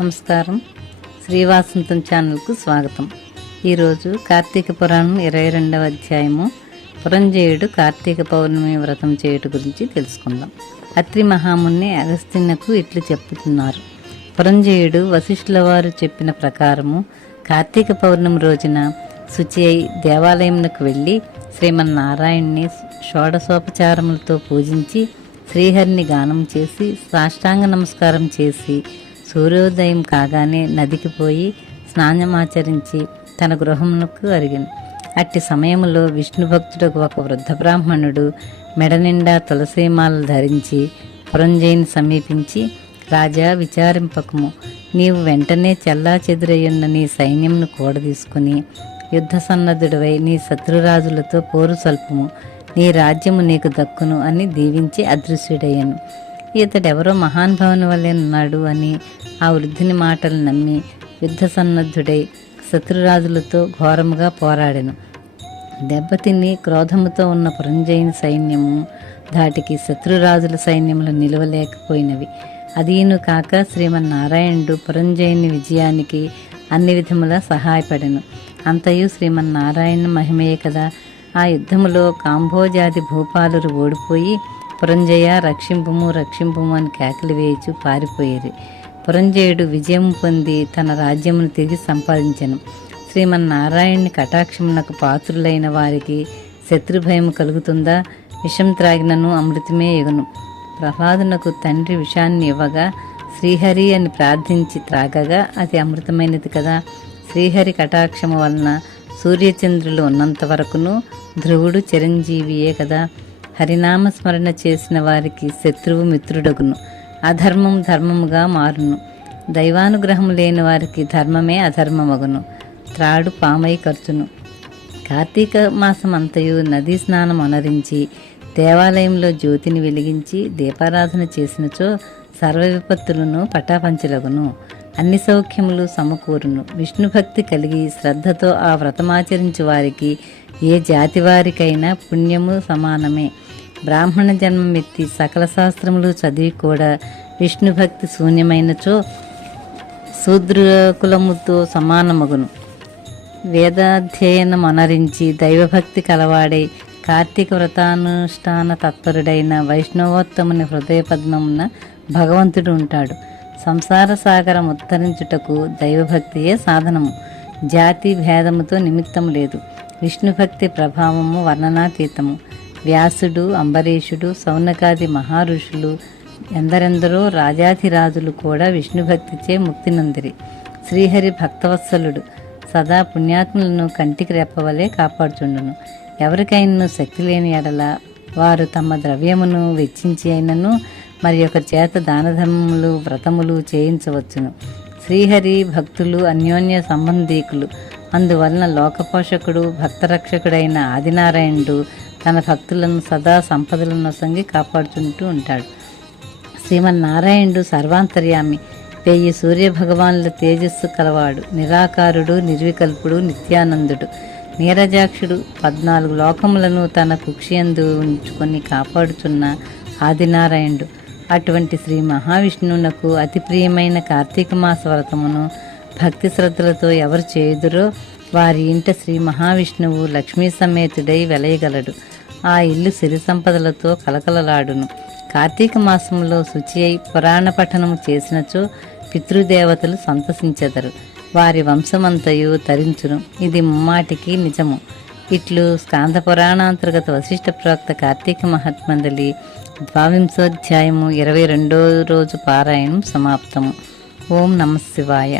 నమస్కారం. శ్రీ వాసంతం ఛానల్కు స్వాగతం. ఈరోజు కార్తీక పురాణం 22వ అధ్యాయము పురంజయుడు కార్తీక పౌర్ణమి వ్రతం చేయుట గురించి తెలుసుకుందాం. అత్రి మహాముని అగస్త్యునకు ఇట్లు చెప్పుతున్నారు. పురంజయుడు వశిష్ఠుల వారు చెప్పిన ప్రకారము కార్తీక పౌర్ణమి రోజున శుచి అయి దేవాలయంకు వెళ్ళి శ్రీమన్నారాయణ్ణి షోడశోపచారములతో పూజించి శ్రీహరిని గానం చేసి సాష్టాంగ నమస్కారం చేసి సూర్యోదయం కాగానే నదికి పోయి స్నానమాచరించి తన గృహమునకు అరిగిను. అట్టి సమయంలో విష్ణు భక్తుడకు ఒక వృద్ధ బ్రాహ్మణుడు మెడ నిండా తులసీమాలలు ధరించి పురంజయుని సమీపించి, రాజా, విచారింపకము, నీవు వెంటనే చెల్లా చెదురయ్యున్న నీ సైన్యంను కూడదీసుకుని యుద్ధ సన్నద్ధుడివై నీ శత్రురాజులతో పోరు సల్పుము, నీ రాజ్యము నీకు దక్కును అని దీవించి అదృశ్యుడయ్యను. ఇతడెవరో మహానుభావుని వల్లే ఉన్నాడు అని ఆ వృద్ధుని మాటలు నమ్మి యుద్ధ సన్నద్ధుడై శత్రురాజులతో ఘోరముగా పోరాడెను. దెబ్బతిని క్రోధముతో ఉన్న పురంజయుని సైన్యము దాటికి శత్రురాజుల సైన్యములు నిలవలేకపోయినవి. అదీను కాక శ్రీమన్నారాయణుడు పురంజయుని విజయానికి అన్ని విధములా సహాయపడెను. అంతయు శ్రీమన్నారాయణ మహిమయే కదా. ఆ యుద్ధములో కాంభోజాది భూపాలురు ఓడిపోయి పురంజయ రక్షింపుము రక్షింపుము అని కేకలు వేయచు పారిపోయేది. పురంజయుడు విజయం పొంది తన రాజ్యమును తిరిగి సంపాదించెను. శ్రీమన్నారాయణుని కటాక్షమునకు పాత్రులైన వారికి శత్రుభయము కలుగుతుందా? విషం త్రాగినను అమృతమే ఎగును. ప్రహ్లాదునకు తండ్రి విషాన్ని ఇవ్వగా శ్రీహరి అని ప్రార్థించి త్రాగగా అది అమృతమైనది కదా. శ్రీహరి కటాక్షము వలన సూర్యచంద్రులు ఉన్నంత వరకును ధ్రువుడు చిరంజీవియే కదా. హరినామస్మరణ చేసిన వారికి శత్రువు మిత్రుడగును, అధర్మం ధర్మముగా మారును. దైవానుగ్రహం లేని వారికి ధర్మమే అధర్మమగును, త్రాడు పామై ఖర్చును. కార్తీక మాసం అంతయు నదీ స్నానం అనరించి దేవాలయంలో జ్యోతిని వెలిగించి దీపారాధన చేసినచో సర్వ విపత్తులను పటాపంచలగును, అన్ని సౌఖ్యములు సమకూరును. విష్ణుభక్తి కలిగి శ్రద్ధతో ఆ వ్రతమాచరించు వారికి ఏ జాతి వారికైనా పుణ్యము సమానమే. బ్రాహ్మణ జన్మమెత్తి సకల శాస్త్రములు చదివి కూడా విష్ణుభక్తి శూన్యమైనచో శూద్రకులముతో సమానమగును. వేదాధ్యయనం అనరించి దైవభక్తి కలవాడై కార్తీక వ్రతానుష్ఠాన తత్పరుడైన వైష్ణవోత్తముని హృదయ పద్మమున భగవంతుడు ఉంటాడు. సంసార సాగరం ఉత్తరించుటకు దైవభక్తియే సాధనము. జాతి భేదముతో నిమిత్తము లేదు. విష్ణుభక్తి ప్రభావము వర్ణనాతీతము. వ్యాసుడు, అంబరీషుడు, సౌనకాది మహారుషులు, ఎందరెందరో రాజాధిరాజులు కూడా విష్ణుభక్తిచే ముక్తి నొందిరి. శ్రీహరి భక్తవత్సలుడు, సదా పుణ్యాత్ములను కంటికి రెప్పవలే కాపాడుచుండును. ఎవరికైనా శక్తి లేని ఎడల వారు తమ ద్రవ్యమును వెచ్చించి అయినను మరి ఒకరి చేత దానధర్మములు వ్రతములు చేయించవచ్చును. శ్రీహరి భక్తులు అన్యోన్య సంబంధీకులు. అందువలన లోకపోషకుడు భక్తరక్షకుడైన ఆదినారాయణుడు తన భక్తులను సదా సంపదలను సంగి కాపాడుతుంటూ ఉంటాడు. శ్రీమన్నారాయణుడు సర్వాంతర్యామి, 1000 సూర్యభగవానుల తేజస్సు కలవాడు, నిరాకారుడు, నిర్వికల్పుడు, నిత్యానందుడు, నీరజాక్షుడు, 14 లోకములను తన కుక్షియందు ఉంచుకొని కాపాడుచున్న ఆదినారాయణుడు. అటువంటి శ్రీ మహావిష్ణువునకు అతి ప్రియమైన కార్తీక మాస వ్రతమును భక్తి శ్రద్ధలతో ఎవరు చేయుదురో వారి ఇంట శ్రీ మహావిష్ణువు లక్ష్మీ సమేతుడై వెలయగలడు. ఆ ఇల్లు సిరి సంపదలతో కలకలలాడును. కార్తీక మాసంలో శుచి అయి పురాణ పఠనము చేసినచో పితృదేవతలు సంతసించెదరు, వారి వంశమంతయు తరించును. ఇది ముమ్మాటికి నిజము. ఇట్లు స్కాంద పురాణాంతర్గత వశిష్ఠ ప్రోక్త కార్తీక మహాత్మందలి 22వ 22వ రోజు పారాయణం సమాప్తము. ఓం నమః శివాయ.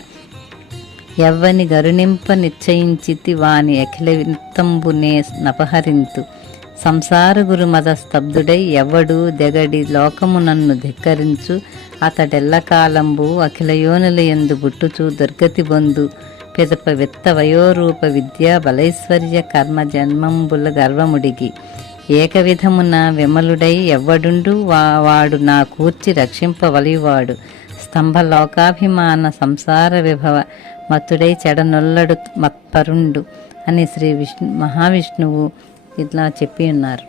ఎవ్వని గరునింప నిశ్చయించితి వాని అఖిల విత్తంబునే నపహరింతు. సంసార గురు మద స్తబ్దుడై ఎవ్వడు దెగడి లోకము నన్ను ధిక్కరించు. అతడెల్లకాలంబు అఖిలయోనుల యందు బుట్టుచు దుర్గతి బొందు. పిదప విత్త వయోరూప విద్యా బలైశ్వర్య కర్మ జన్మంబుల గర్వముడిగి. ఏకవిధమున విమలుడై ఎవ్వడుండు వాడు నా కూర్చి రక్షింపవలివాడు. స్తంభలోకాభిమాన సంసార విభవ మత్తుడై చెడనొల్లడు మత్పరుండు అని శ్రీ మహావిష్ణువు ఇట్లా చెప్పి ఉన్నారు.